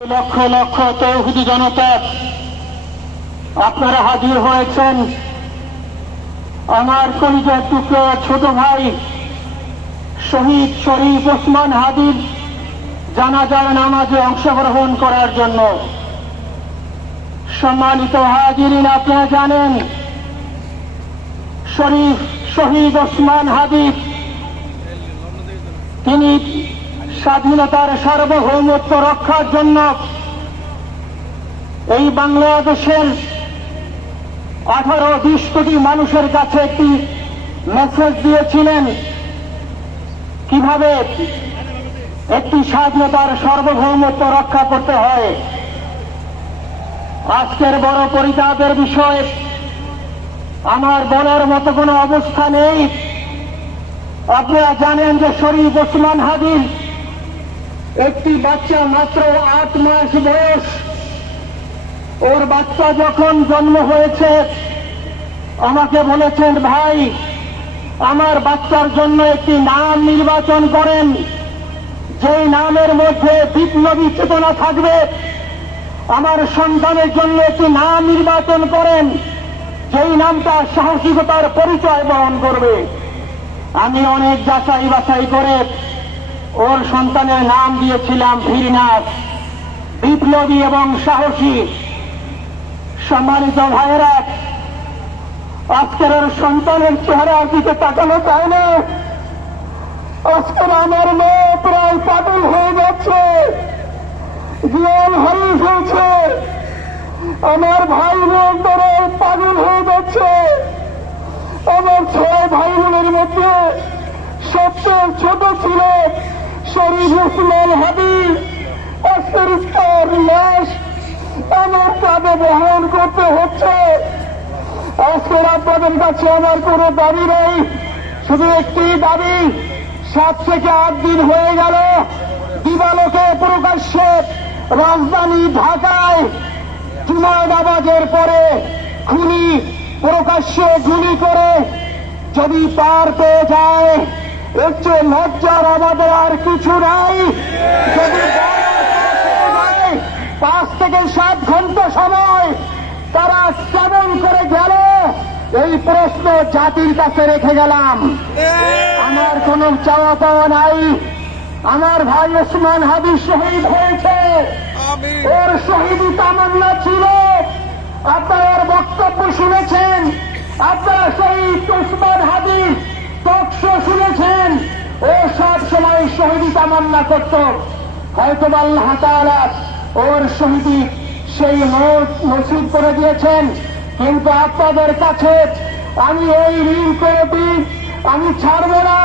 লক্ষ লক্ষ তৌহিদি জনতা আপনারা হাজির হয়েছেন আমার কলিজার টুকরো ছোট ভাই শহীদ শরীফ ওসমান হাদির জানাজার নামাজে অংশগ্রহণ করার জন্য। সম্মানিত হাজিরিন, আপনারা জানেন শহীদ ওসমান হাদি তিনি স্বাধীনতার সার্বভৌমত্ব রক্ষার জন্য এই বাংলাদেশের 18-20 কোটি মানুষের কাছে একটি মেসেজ দিয়েছিলেন কিভাবে একটি স্বাধীনতার সার্বভৌমত্ব রক্ষা করতে হয়। আজকের বড় পরিতাপের বিষয়, আমার বলার মতো কোনো অবস্থা নেই। আপনারা জানেন যে শরীফ ওসমান হাদির একটি বাচ্চা, মাত্র 8 মাস বয়স। ওর বাচ্চা যখন জন্ম হয়েছে আমাকে বলেছেন, ভাই আমার বাচ্চার জন্য একটি নাম নির্বাচন করেন, যেই নামের মধ্যে বিপ্লবী চেতনা থাকবে। আমার সন্তানের জন্য একটি নাম নির্বাচন করেন, যেই নামটা সাহসিকতার পরিচয় বহন করবে। আমি অনেক যাচাই বাছাই করে ওর সন্তানের নাম দিয়েছিলাম ভীরনাথ, বিপ্লবী এবং সাহসী। সম্মানিত ভাইয়েরা, আজকের ওর সন্তানের চেহারার দিকে তাকানো যায় না। আজকের আমার মেয়ে প্রায় পাগল হয়ে যাচ্ছে, জ্ঞান হারিয়ে ফেলছে। আমার ভাই বোন তারা পাগল হয়ে যাচ্ছে। আমার 6 ভাই বোনের মধ্যে সবচেয়ে ছোট ছিল শরীফ ওসমান হাদি। আজকের তার লাশ আমার কাঁধে বহন করতে হচ্ছে। আজকের আপনাদের কাছে আমার কোনো দাবি নেই, শুধু একটি দাবি। 7 থেকে 8 দিন হয়ে গেল দিবালোকে প্রকাশ্যে রাজধানী ঢাকায় জুমার নামাজের পরে খুনি প্রকাশ্যে গুলি করে যদি পার পেয়ে যায়, এর চেয়ে লজ্জার আমাদের আর কিছু নাই। যদি 5 থেকে 7 ঘন্টা সময় তারা কেমন করে গেল, এই প্রশ্ন জাতির কাছে রেখে গেলাম। আমার কোন চাওয়া পাওয়া নাই। আমার ভাই ওসমান হাদি শহীদ হয়েছে, ওর শহীদি তামান্না ছিল। আপনার বক্তব্য শুনেছেন, আপনারা শহীদ ওসমান হাদি টকশো শুনেছেন। ও সব সময় শহীদি তামান্না করত। হয়তো আল্লাহ তাআলা ওর শহীদি সেই মত নসিব করে দিয়েছেন। কিন্তু আপনাদের কাছে আমি এই ঋণ করে দিই, আমি ছাড়ব না।